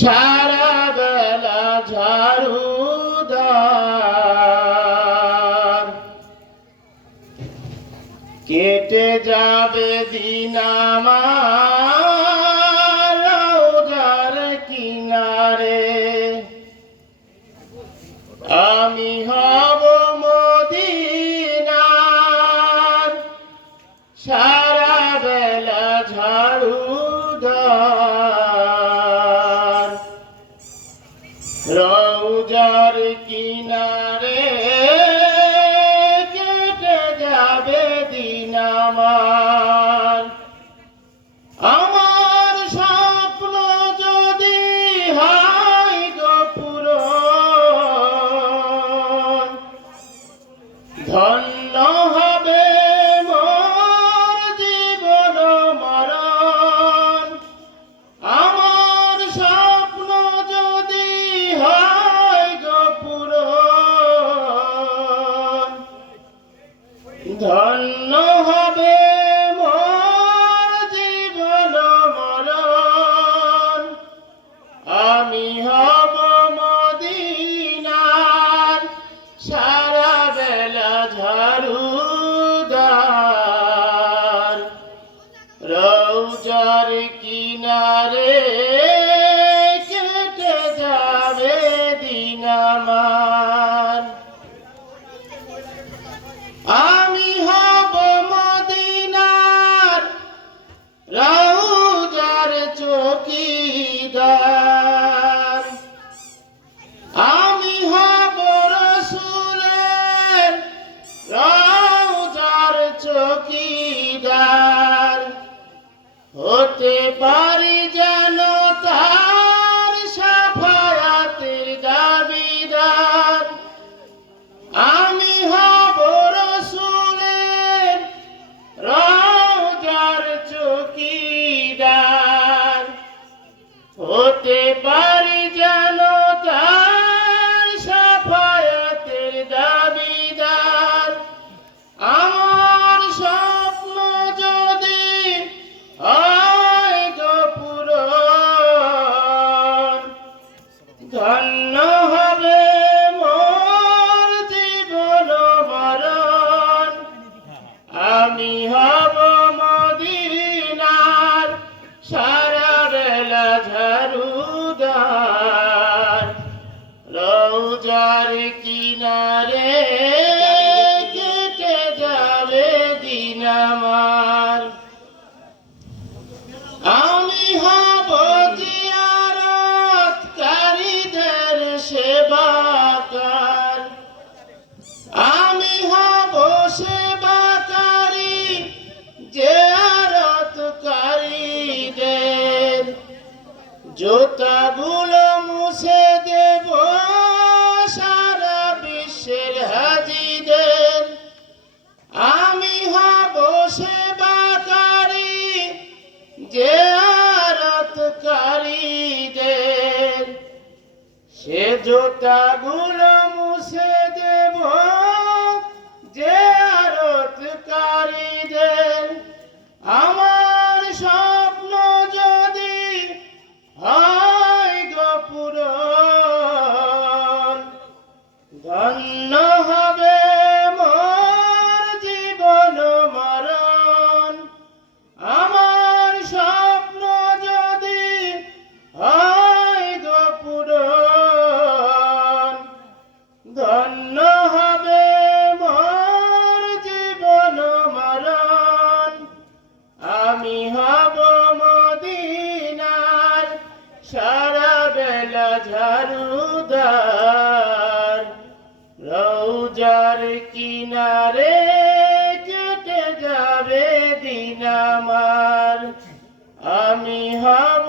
সারা বেলা ঝাড়ুদার। কেটে যাবে দিন আমার রওজার কিনারে, আমি হব মদিনার সারা বেলা ঝাড়ুদার। রওজার কিনারে কেটে যাবে দিন আমার। আমার স্বপ্ন যদি হয় গো পূরণ, ধন্য হবে মোর জীবন মরণ। আমার স্বপ্ন যদি হয় গো পূরণ, ধন্য হবে মোর জীবন মরণ। আমি হব মদিনার সারা বেলা ঝাড়ুদার। রওজার কিনারে কেটে যাবে দিন আমার। আমি হব মদিনার রওজার চৌকিদার। আমি হব রাসূলের রওজার চৌকিদার। হতে পারি যেন তার শাফায়াতের দাবিদার। আমি হব রাসূলের রওজার চৌকিদার। হতে পারি যেন তার শাফায়াতের দাবিদার। আমার স্বপ্ন যদি হয় গো পূরণ, ধন্য হবে মোর জীবন মরণ। আমি হব মদিনার সারা বেলা ঝাড়ুদার। রওজার কিনারে কেটে যাবে দিন আমার। আমি হব জিয়ারতকারীদের সেবাকার। আমি হব সেবাকারী জিয়ারতকারীদের। জুতাগুলো মুছে দেব সারা বিশ্বের হাজীদের। আমি হব সেবাকারী জিয়ারতকারীদের। সে জুতাগুলো মুছে দেব জিয়ারতকারীদের। আমার স্বপ্ন যদি হয় গো পূরণ, ধন্য হবে মোর জীবন মরণ। আমার স্বপ্ন যদি হয় গো পূরণ, ধন্য হবে মোর জীবন মরণ। আমি হব মদিনার সারা বেলা ঝাড়ুদার। রওজার কিনারে কেটে যাবে দিন আমার। আমি হব